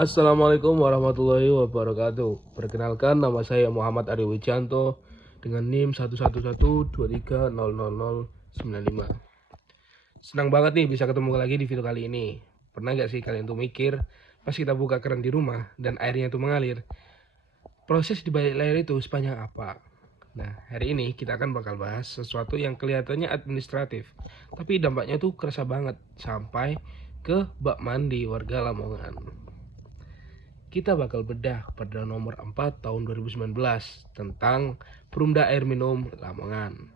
Assalamualaikum warahmatullahi wabarakatuh. Perkenalkan, nama saya Muhammad Ari Wijanto dengan NIM 11123300095. Senang banget nih bisa ketemu lagi di video kali ini. Pernah gak sih kalian tuh mikir pas kita buka keran di rumah dan airnya tuh mengalir, proses di balik layar itu sepanjang apa? Nah, hari ini kita akan bakal bahas sesuatu yang kelihatannya administratif, tapi dampaknya tuh kerasa banget sampai ke bak mandi warga Lamongan. Kita bakal bedah pada nomor 4 tahun 2019 tentang Perumda Air Minum Lamongan.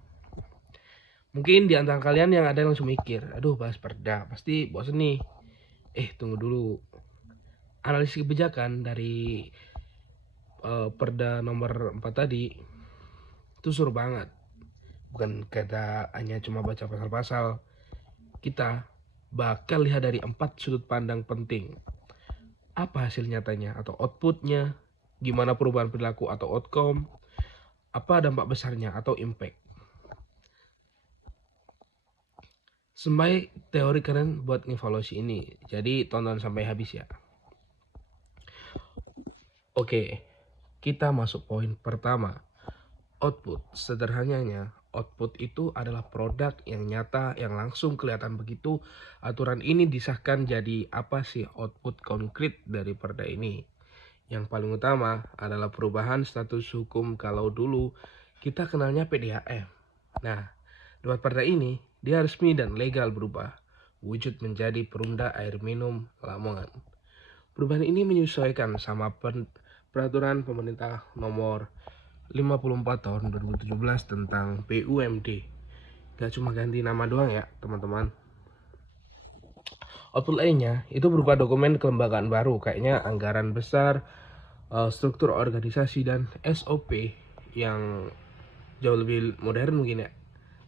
Mungkin di antara kalian yang ada langsung mikir, aduh bahas perda, pasti bosen nih. Tunggu dulu. Analisis kebijakan dari perda nomor 4 tadi itu seru banget. Bukan kata hanya cuma baca pasal-pasal. Kita bakal lihat dari 4 sudut pandang penting. Apa hasil nyatanya atau outputnya, gimana perubahan perilaku atau outcome, apa dampak besarnya atau impact. Sembai teori keren buat ngevaluasi ini, jadi tonton sampai habis ya. Oke, kita masuk poin pertama. Output. Sederhananya, output itu adalah produk yang nyata, yang langsung kelihatan begitu aturan ini disahkan. Jadi apa sih output konkret dari perda ini? Yang paling utama adalah perubahan status hukum. Kalau dulu kita kenalnya PDAM. Nah, lewat perda ini dia resmi dan legal berubah wujud menjadi Perumda Air Minum Lamongan. Perubahan ini menyesuaikan sama peraturan pemerintah nomor 54 tahun 2017 tentang BUMD. Gak cuma ganti nama doang ya teman-teman. Output lainnya itu berupa dokumen kelembagaan baru, kayaknya anggaran besar, struktur organisasi, dan SOP yang jauh lebih modern mungkin ya.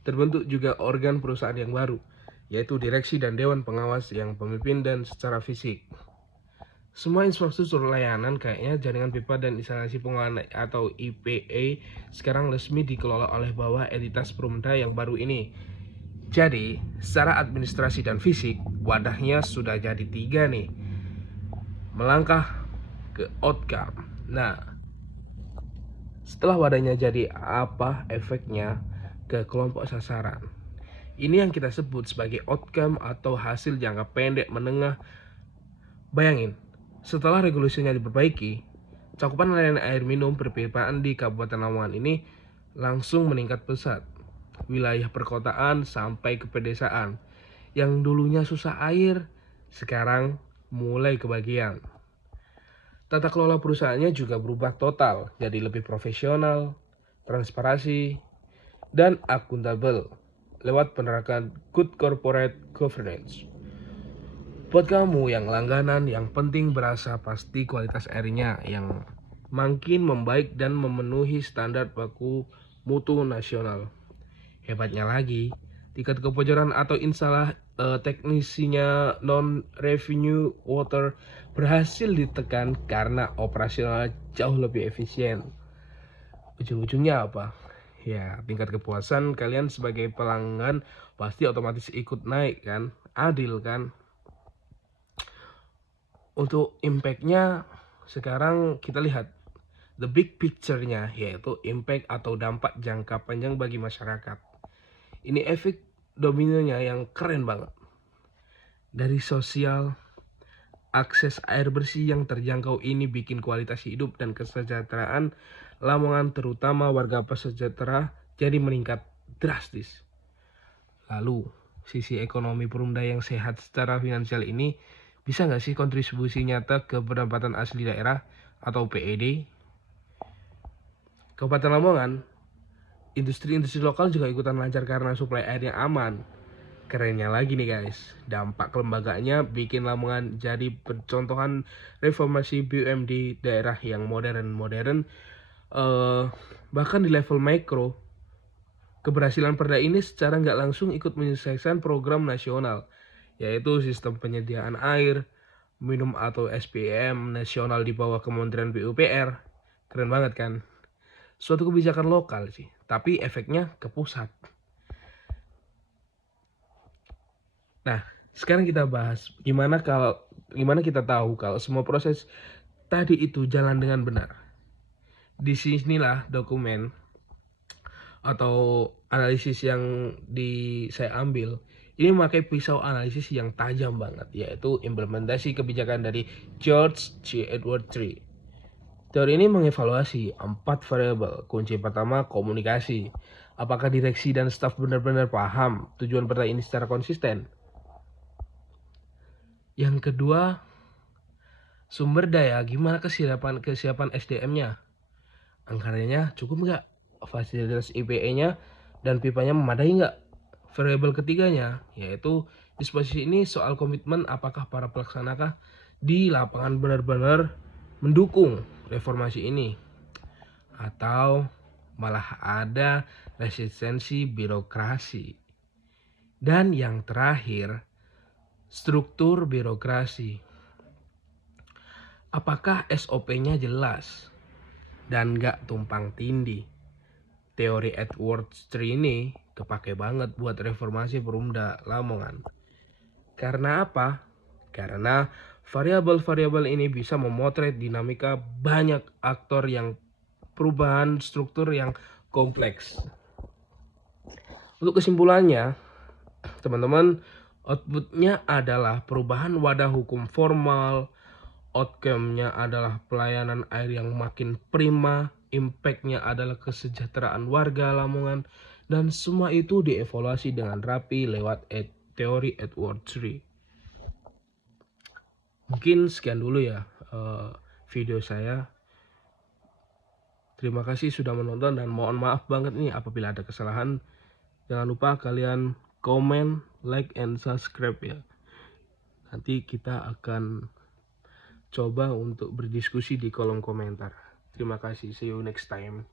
Terbentuk juga organ perusahaan yang baru, yaitu direksi dan dewan pengawas yang pemimpin dan secara fisik. Semua infrastruktur layanan kayaknya jaringan pipa dan instalasi pengolahan atau IPA sekarang resmi dikelola oleh bawah entitas Perumda yang baru ini. Jadi, secara administrasi dan fisik, wadahnya sudah jadi 3 nih. Melangkah ke outcome. Nah, setelah wadahnya jadi, apa efeknya ke kelompok sasaran? Ini yang kita sebut sebagai outcome atau hasil jangka pendek menengah. Bayangin, setelah regulasinya diperbaiki, cakupan layanan air minum perpipaan di Kabupaten Lamongan ini langsung meningkat pesat. Wilayah perkotaan sampai ke pedesaan. Yang dulunya susah air, sekarang mulai kebagian. Tata kelola perusahaannya juga berubah total, jadi lebih profesional, transparansi, dan akuntabel lewat penerapan good corporate governance. Buat kamu yang langganan, yang penting berasa pasti kualitas airnya yang makin membaik dan memenuhi standar baku mutu nasional. Hebatnya lagi, tingkat kebocoran atau teknisinya non-revenue water berhasil ditekan karena operasional jauh lebih efisien. Ujung-ujungnya apa? Ya, tingkat kepuasan kalian sebagai pelanggan pasti otomatis ikut naik kan? Adil kan? Untuk impactnya sekarang kita lihat the big picture-nya, yaitu impact atau dampak jangka panjang bagi masyarakat. Ini efek dominonya yang keren banget. Dari sosial, akses air bersih yang terjangkau ini bikin kualitas hidup dan kesejahteraan Lamongan terutama warga pesejahtera jadi meningkat drastis. Lalu, sisi ekonomi Perumda yang sehat secara finansial ini bisa nggak sih kontribusi nyata ke pendapatan asli daerah atau PED? Kabupaten Lamongan, industri-industri lokal juga ikutan lancar karena suplai air yang aman. Kerennya lagi nih guys, dampak kelembagaannya bikin Lamongan jadi percontohan reformasi BUMD daerah yang modern. Bahkan di level mikro, keberhasilan perda ini secara nggak langsung ikut menyelesaikan program nasional, yaitu sistem penyediaan air minum atau SPM nasional di bawah Kementerian PUPR. Keren banget kan? Suatu kebijakan lokal sih, tapi efeknya ke pusat. Nah, sekarang kita bahas gimana kalau Gimana kita tahu kalau semua proses tadi itu jalan dengan benar? Di sinilah dokumen atau analisis yang saya ambil ini memakai pisau analisis yang tajam banget, yaitu implementasi kebijakan dari George C. Edward III. Teori ini mengevaluasi 4 variabel. Kunci pertama, komunikasi. Apakah direksi dan staf benar-benar paham tujuan perda ini secara konsisten? Yang kedua, sumber daya. Gimana kesiapan SDM-nya? Anggarannya cukup nggak? Fasilitas IPE-nya dan pipanya memadai nggak? Variabel ketiganya, yaitu disposisi ini soal komitmen, apakah para pelaksana di lapangan benar-benar mendukung reformasi ini atau malah ada resistensi birokrasi. Dan yang terakhir, struktur birokrasi. Apakah SOP-nya jelas dan nggak tumpang tindih? Teori Edwards III ini kepake banget buat reformasi Perumda Lamongan. Karena apa? Karena variabel-variabel ini bisa memotret dinamika banyak aktor yang perubahan struktur yang kompleks. Untuk kesimpulannya, teman-teman, outputnya adalah perubahan wadah hukum formal, outcome-nya adalah pelayanan air yang makin prima, impact-nya adalah kesejahteraan warga Lamongan, dan semua itu dievaluasi dengan rapi lewat teori Edwards III. Mungkin sekian dulu ya video saya. Terima kasih sudah menonton dan mohon maaf banget nih apabila ada kesalahan. Jangan lupa kalian komen, like, and subscribe ya. Nanti kita akan coba untuk berdiskusi di kolom komentar. Terima kasih, see you next time.